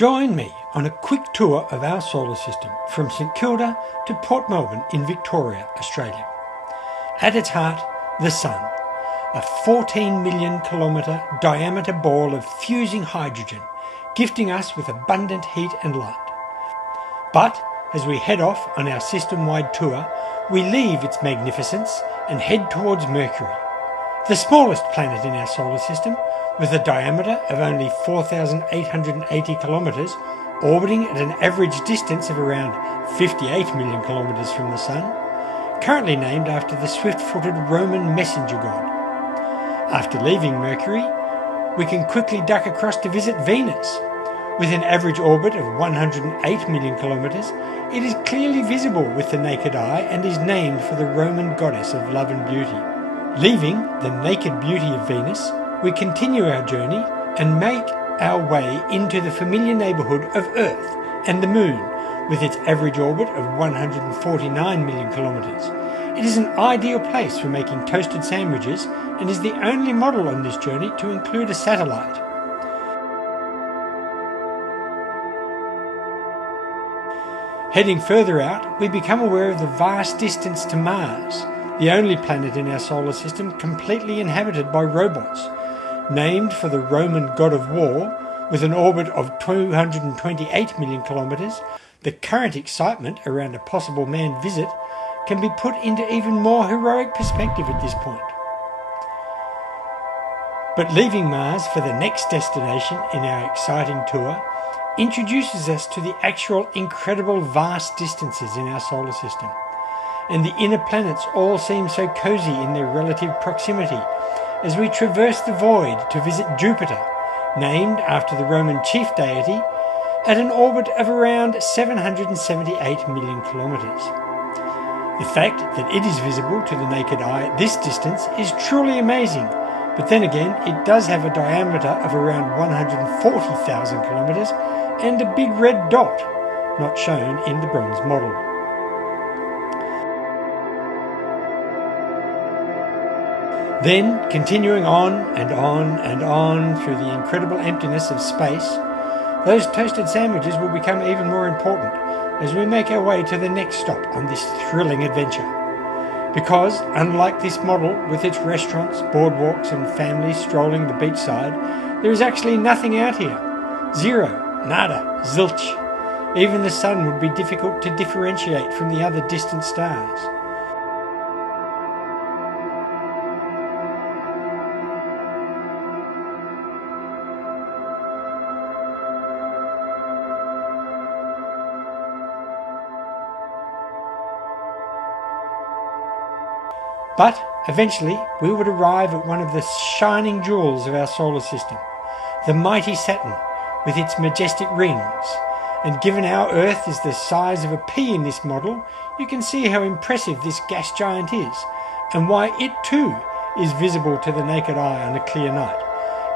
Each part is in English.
Join me on a quick tour of our solar system from St Kilda to Port Melbourne in Victoria, Australia. At its heart, the Sun, a 14 million kilometre diameter ball of fusing hydrogen, gifting us with abundant heat and light. But as we head off on our system-wide tour, we leave its magnificence and head towards Mercury, the smallest planet in our solar system, with a diameter of only 4,880 kilometres, orbiting at an average distance of around 58 million kilometres from the Sun, currently named after the swift-footed Roman messenger god. After leaving Mercury, we can quickly duck across to visit Venus. With an average orbit of 108 million kilometres, it is clearly visible with the naked eye and is named for the Roman goddess of love and beauty. Leaving the naked beauty of Venus, we continue our journey and make our way into the familiar neighbourhood of Earth and the Moon, with its average orbit of 149 million kilometres. It is an ideal place for making toasted sandwiches and is the only model on this journey to include a satellite. Heading further out, we become aware of the vast distance to Mars, the only planet in our solar system completely inhabited by robots. Named for the Roman god of war, with an orbit of 228 million kilometres, the current excitement around a possible manned visit can be put into even more heroic perspective at this point. But leaving Mars for the next destination in our exciting tour introduces us to the actual incredible vast distances in our solar system. And the inner planets all seem so cosy in their relative proximity as we traverse the void to visit Jupiter, named after the Roman chief deity, at an orbit of around 778 million kilometres. The fact that it is visible to the naked eye at this distance is truly amazing, but then again it does have a diameter of around 140,000 kilometres and a big red dot, not shown in the bronze model. Then, continuing on and on and on through the incredible emptiness of space, those toasted sandwiches will become even more important as we make our way to the next stop on this thrilling adventure. Because, unlike this model with its restaurants, boardwalks and families strolling the beachside, there is actually nothing out here. Zero, nada, zilch. Even the Sun would be difficult to differentiate from the other distant stars. But eventually we would arrive at one of the shining jewels of our solar system, the mighty Saturn with its majestic rings. And given our Earth is the size of a pea in this model, you can see how impressive this gas giant is, and why it too is visible to the naked eye on a clear night,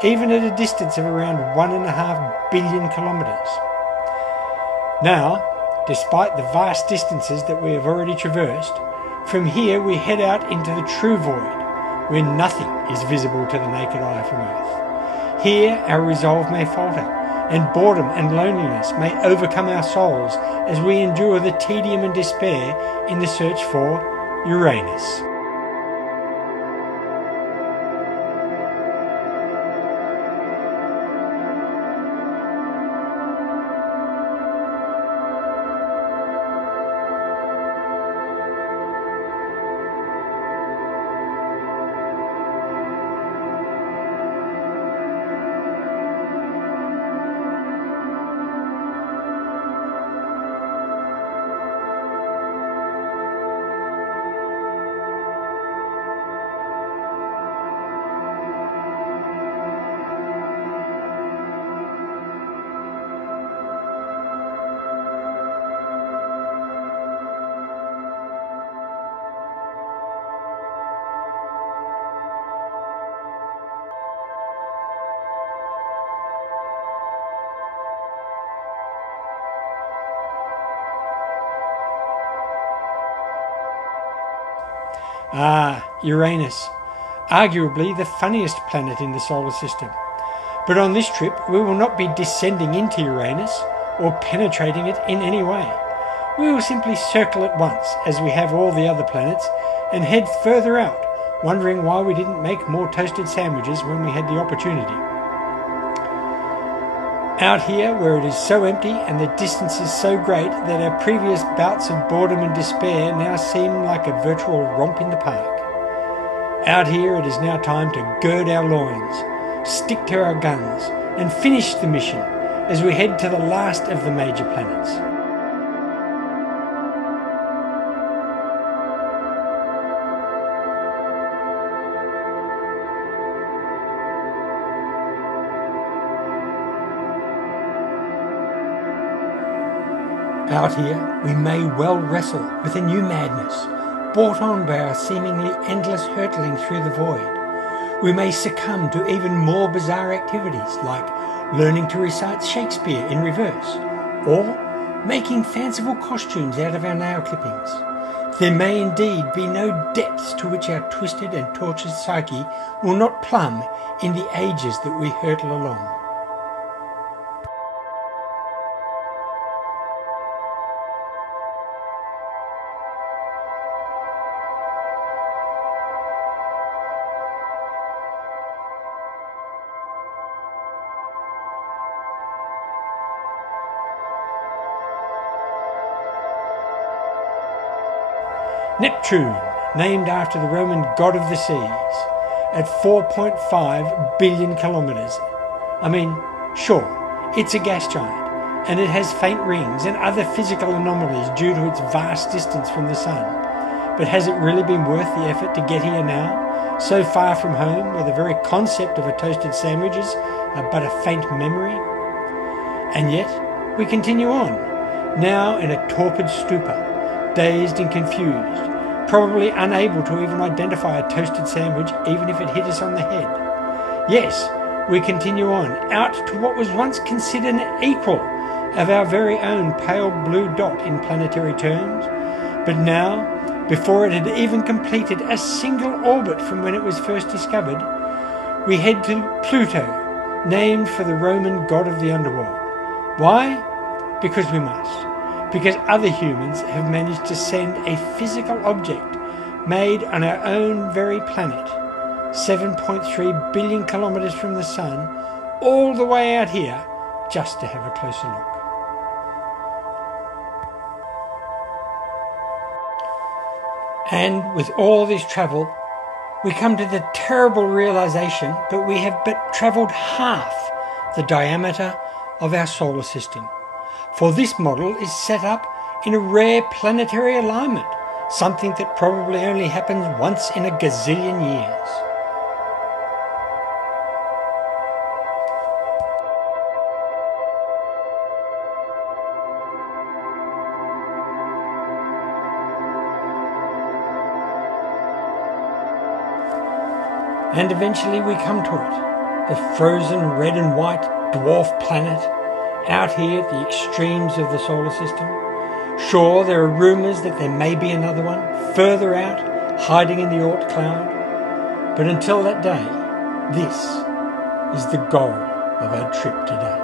even at a distance of around 1.5 billion kilometres. Now, despite the vast distances that we have already traversed, from here we head out into the true void, where nothing is visible to the naked eye from Earth. Here our resolve may falter, and boredom and loneliness may overcome our souls as we endure the tedium and despair in the search for Uranus. Uranus, arguably the funniest planet in the solar system. But on this trip, we will not be descending into Uranus or penetrating it in any way. We will simply circle it once, as we have all the other planets, and head further out, wondering why we didn't make more toasted sandwiches when we had the opportunity. Out here, where it is so empty and the distance is so great that our previous bouts of boredom and despair now seem like a virtual romp in the park. Out here, it is now time to gird our loins, stick to our guns, and finish the mission as we head to the last of the major planets. Out here, we may well wrestle with a new madness, brought on by our seemingly endless hurtling through the void. We may succumb to even more bizarre activities like learning to recite Shakespeare in reverse, or making fanciful costumes out of our nail clippings. There may indeed be no depths to which our twisted and tortured psyche will not plumb in the ages that we hurtle along. Neptune, named after the Roman god of the seas, at 4.5 billion kilometres. Sure, it's a gas giant, and it has faint rings and other physical anomalies due to its vast distance from the sun. But has it really been worth the effort to get here now, so far from home, where the very concept of a toasted sandwich is but a faint memory? And yet, we continue on, now in a torpid stupor, dazed and confused, probably unable to even identify a toasted sandwich even if it hit us on the head. Yes, we continue on, out to what was once considered an equal of our very own pale blue dot in planetary terms, but now, before it had even completed a single orbit from when it was first discovered, we head to Pluto, named for the Roman god of the underworld. Why? Because we must. Because other humans have managed to send a physical object made on our own very planet, 7.3 billion kilometres from the sun, all the way out here just to have a closer look. And with all this travel, we come to the terrible realisation that we have but travelled half the diameter of our solar system. For this model is set up in a rare planetary alignment, something that probably only happens once in a gazillion years. And eventually we come to it, the frozen red and white dwarf planet, out here at the extremes of the solar system. Sure, there are rumours that there may be another one, further out, hiding in the Oort cloud. But until that day, this is the goal of our trip today.